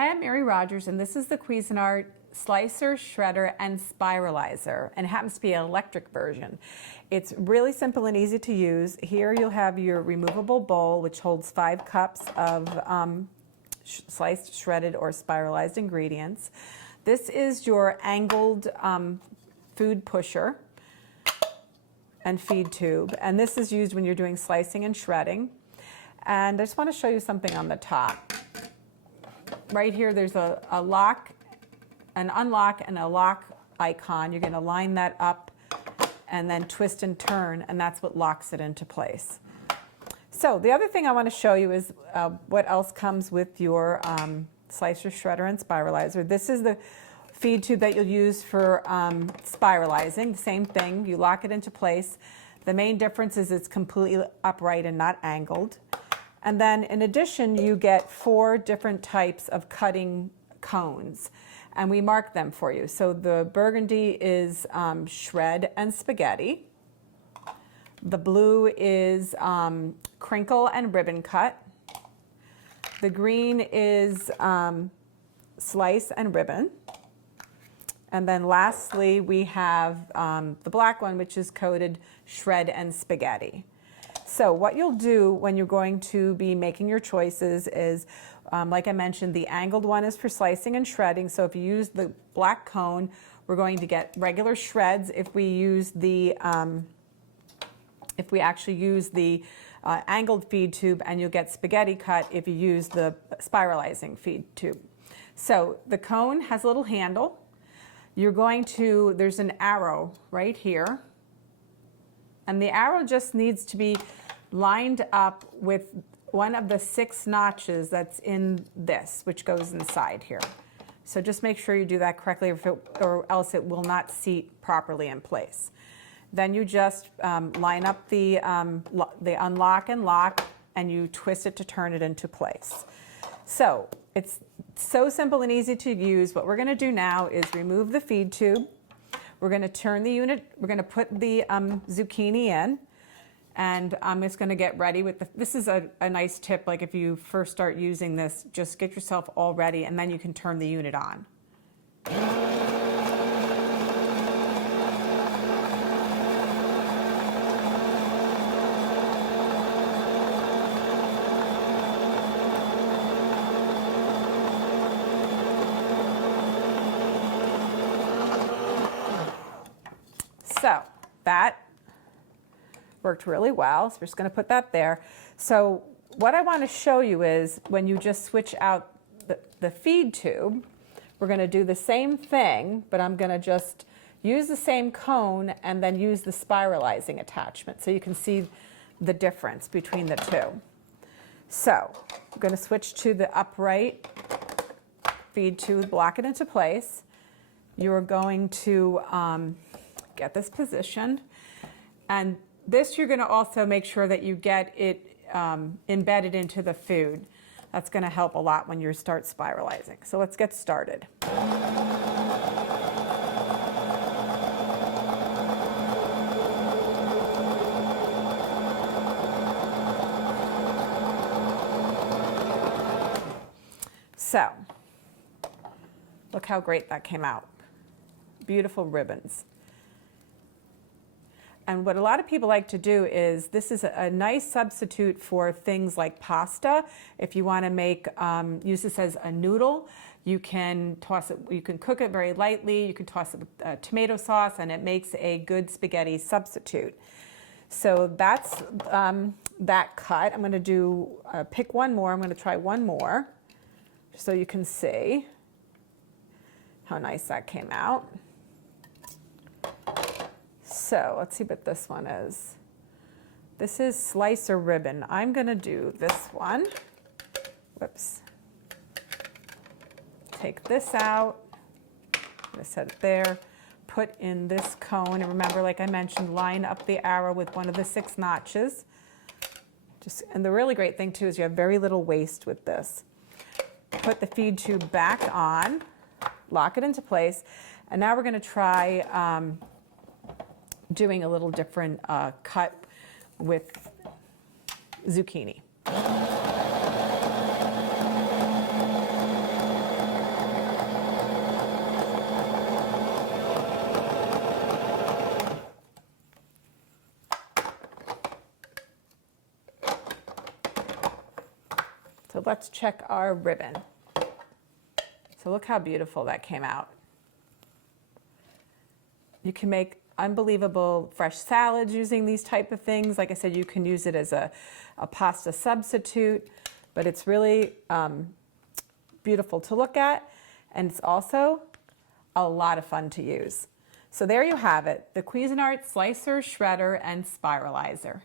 Hi, I'm Mary Rogers, and this is the Cuisinart Slicer, Shredder, and Spiralizer, and it happens to be an electric version. It's really simple and easy to use. Here you'll have your removable bowl, which holds 5 cups of sliced, shredded, or spiralized ingredients. This is your angled food pusher and feed tube, and this is used when you're doing slicing and shredding. And I just want to show you something on the top. Right here, there's a lock, an unlock, and a lock icon. You're going to line that up and then twist and turn, and that's what locks it into place. So the other thing I want to show you is what else comes with your slicer, shredder, and spiralizer. This is the feed tube that you'll use for spiralizing. The same thing, you lock it into place. The main difference is it's completely upright and not angled. And then in addition, you get 4 different types of cutting cones, and we mark them for you. So the burgundy is shred and spaghetti. The blue is crinkle and ribbon cut. The green is slice and ribbon. And then lastly, we have the black one, which is coated shred and spaghetti. So what you'll do when you're going to be making your choices is, like I mentioned, the angled one is for slicing and shredding. So if you use the black cone, we're going to get regular shreds. If we use the, if we actually use the angled feed tube, and you'll get spaghetti cut if you use the spiralizing feed tube. So the cone has a little handle. You're going to, there's an arrow right here. And the arrow just needs to be lined up with one of the 6 notches that's in this, which goes inside here. So just make sure you do that correctly, or else it will not seat properly in place. Then you just line up the unlock and lock, and you twist it to turn it into place. So it's so simple and easy to use. What we're going to do now is remove the feed tube. We're going to turn the unit, we're going to put the zucchini in, and I'm just going to get ready with this is a nice tip, like if you first start using this, just get yourself all ready, and then you can turn the unit on. So that worked really well, so we're just going to put that there. So what I want to show you is when you just switch out the feed tube, we're going to do the same thing, but I'm going to just use the same cone and then use the spiralizing attachment so you can see the difference between the two. So I'm going to switch to the upright feed tube, lock it into place. You're going to get this positioned, and this you're going to also make sure that you get it embedded into the food. That's going to help a lot when you start spiralizing. So let's get started. So look how great that came out. Beautiful ribbons. And what a lot of people like to do is, this is a nice substitute for things like pasta. If you want to make, use this as a noodle, you can toss it, you can cook it very lightly, you can toss it with tomato sauce, and it makes a good spaghetti substitute. So that's that cut. I'm going to do, pick one more. I'm going to try one more, so you can see how nice that came out. So let's see what this one is. This is slicer ribbon. I'm going to do this one. Whoops. Take this out. I'm going to set it there. Put in this cone. And remember, like I mentioned, line up the arrow with one of the 6 notches. And the really great thing, too, is you have very little waste with this. Put the feed tube back on. Lock it into place. And now we're going to try doing a little different cut with zucchini. So let's check our ribbon. So look how beautiful that came out. You can make unbelievable fresh salads using these type of things. Like I said, you can use it as a pasta substitute, but it's really beautiful to look at, and it's also a lot of fun to use. So there you have it, the Cuisinart Slicer, Shredder, and Spiralizer.